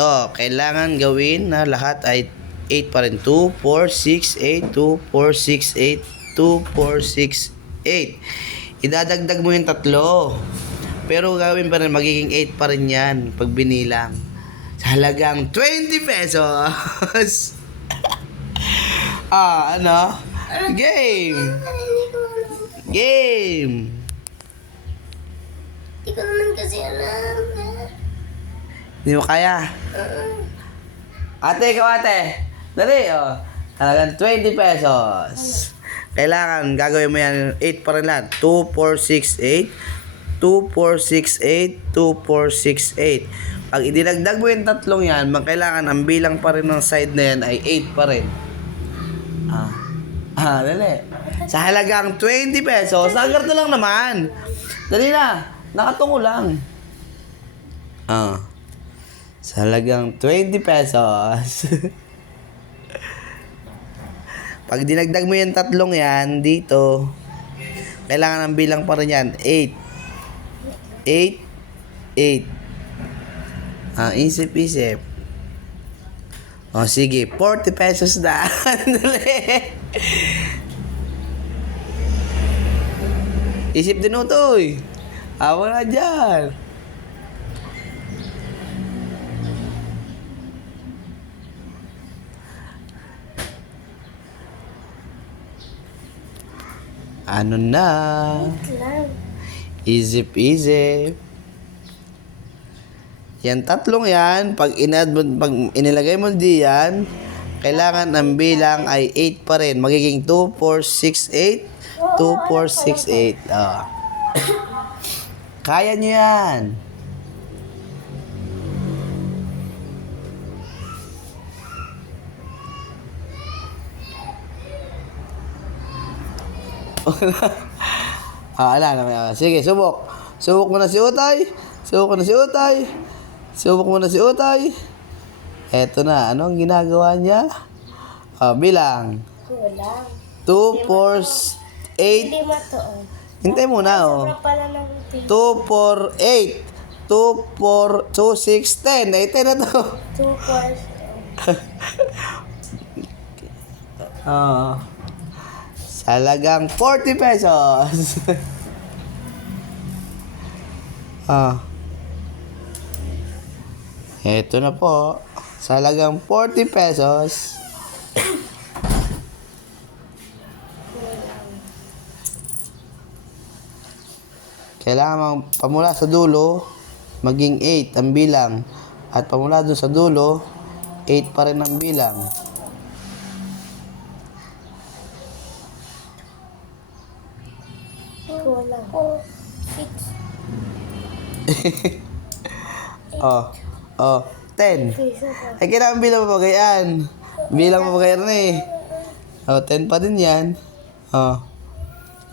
Ito, kailangan gawin na lahat ay 8 pa rin. 2, 4, 6, 8, 2, 4, 6, 8, 2, 4, 6, 8. Idadagdag mo yung tatlo. Pero gawin pa rin, magiging 8 pa rin yan pag binilang. Sa halagang 20 pesos. ah, ano? Game! Game! Hindi ko naman kasi alam. Hindi mo kaya? Ate, ikaw ate. Dali, oh. Talagang 20 pesos. Kailangan, gagawin mo yan, 8 pa rin lahat. 2, 4, 6, 8. 2, 4, 6, 8. 2, 4, 6, 8. Pag idinagdag mo yung tatlong yan, kailangan ang bilang pa rin ng side na yan ay 8 pa rin. Ah. Ah, dali. Sa halagang 20 pesos, nagarto lang naman. Dali na. Nakatungo lang. Ah. Sa halagang 20 pesos. Pag dinagdag mo yung tatlong yan dito, kailangan ang bilang pa rin yan. 8. 8. 8. Ah, isip-isip. O, sige. 40 pesos na. Isip din mo to, eh. Awa na dyan. Ano na? Isip, isip. Yan tatlong yan, pag, inad mo, pag inilagay mo diyan, kailangan ang bilang ay 8 pa rin. Magiging 2, 4, 6, 8. 2, 4, 6, 8. Ah. Kaya nyo yan. ah, ala na. Sige, subok. Subok mo na si Utay. Subok mo na si Utay. Subok mo na si Utay. Eto na. Ano ang ginagawa niya? Ah, bilang. Kulang. 2, 4, 8. Lima to. oh. Hintay mo na, oh. Sobra pala ng pin. 2, 4, 8. 2, 4, 2, 6, 10. Ay, 10 na to. Two fours. Oo. Salagang 40 pesos. ah. Ito na po. Salagang 40 pesos. Kailangan pamula sa dulo, maging 8 ang bilang. At pamula dun sa dulo, 8 pa rin ang bilang. Kulang. Four, six, Oh. Oh. 10. isa pa. Ay, kailangan bilang mo pagayaan. Bilang mo pagayaan na eh. Oh, 10 pa din yan. Oh.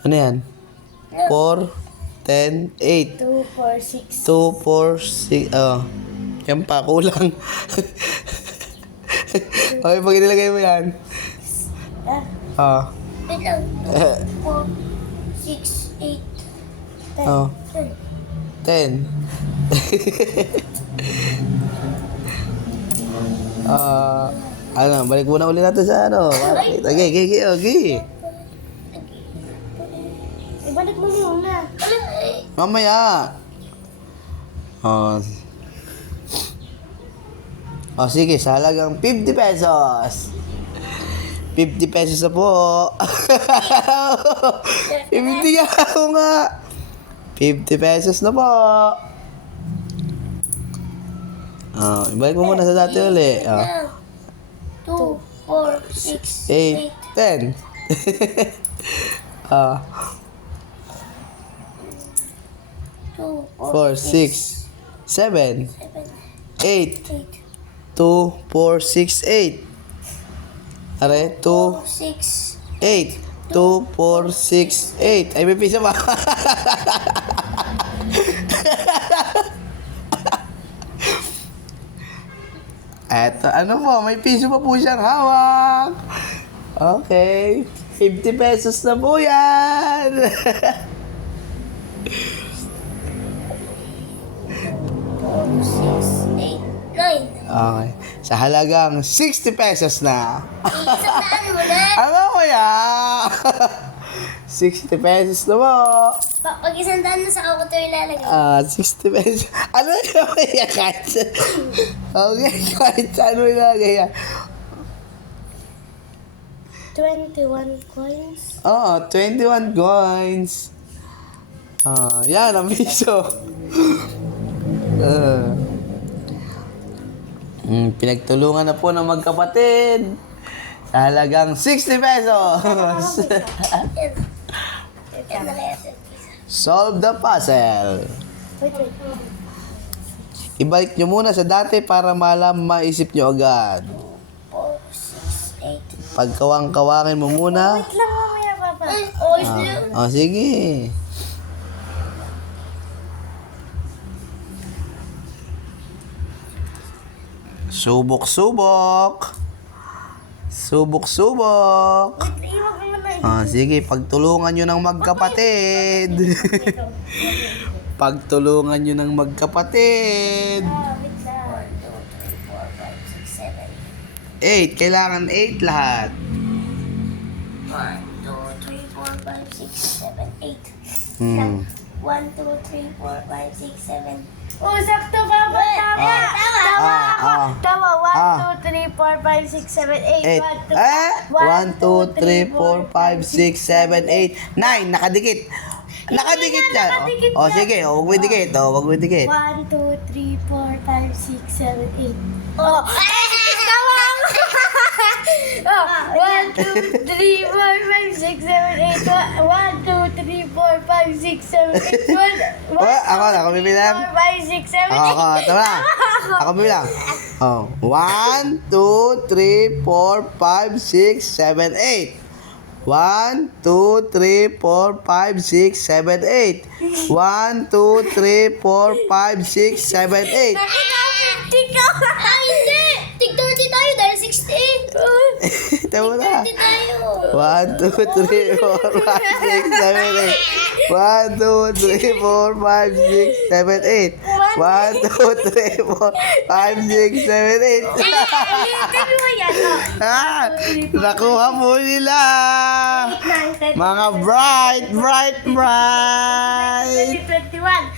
Ano yan? 4, 10, 8. Two, four, six. 2, 4, 6, oh. Yan pa, kulang. okay, pag inilagay mo yan. Ah, Oh. Eh, Four, six, eight, ten. Oh. Ten. 10. Ah, ano, balik muna ulit natin sa ano. Okay, okay, okay, okay. Ibalik mo muna. Mamaya. Oh. Oh, sige, sa halagang 50 pesos. 50 pesos na po. 50 nga ako nga. 50 pesos na po. Oh, ibalik mo muna sa dati uli. Oh. Two, four, six, 8, eight. 10. Ah, Two, 4, 6, 7, seven, 8, eight. 2, 4, 6, 8. Are, 2, Four, six, 8. 2, 4, 6, 8. Ay, may pisa pa. Eto, ano po, may piso pa po siyang hawak. Okay. 50 pesos na po yan. four, six, eight, nine. Okay. Sa halagang 60 pesos na. Na. Ano mo yan? 60 pesos na mo. Pa- Pag isandaan mo sa ako ito ilalagay. Ah, 60 pesos. Ano naman yan? Kahit sa... Okay, kahit sa ano ilagay yan. 21 coins. Oo, 21 coins. Ah, yan, ang piso. Ah. Mm, pinagtulungan na po ng magkapatid. Sa halagang 60 pesos. Solve the puzzle. Ibalik nyo muna sa dati para malam maisip nyo agad. 4, 6, 8. Pagkawang-kawangin mo muna. Wait lang mamaya, Papa. Oh, Ah, oh, sige. Subok-subok. Subok-subok. Ah, sige, pagtulungan nyo ng magkapatid. pagtulungan nyo ng magkapatid. Ah, wait lang. 1, 2, 3, 4, 5, 6, 7, 8, kailangan 8 lahat. 1, 2, 3, 4, 5, 6, 7, 8. Hmm. 1, 2, 3, 4, 5, 6, 7. Oh, sakto pa ba? Tama! 5, 6, 7, 8. 8. Eh? 1, 2, 3, 4, 5, 6, 7, 8, 9. Nakadikit. Nakadikit Hindi na, yan. nakadikit O, oh, na. sige. O, huwag mo dikit. O, huwag mo dikit. 1, 2, 3, 4, 5, 6, 7, 8. Oh! Tama! oh, 1, 2, 3, 4, 5, 6, 7, 8. 1, 2, 3, 4, 5, 6, 7, 8. 1, O, ako na. Ako bibilang. 4, 5, 6, 7, 8. Ako, ako. Tama. Ako bibilang. Oh. 1, 2, 3, 4, 5, 6, 7, 8. 1, 2, 3, 4, 5, 6, 7, 8. 1, 2, 3, 4, 5, 6, 7, 8. Nakita 50 ka! Ah, hindi! Tig 30 tayo dahil 60. Tama na. 30 tayo. 1, 2, 3, 4, 5, 6, 7, 8. 1, 2, 3, 4, 5, 6, 7, 8. 1, 2, 3, 4, 5, 6, 7, 8. Ulitin mo yan. Ah, nakuha mo nila. Mga bright, bright, bright. 2021.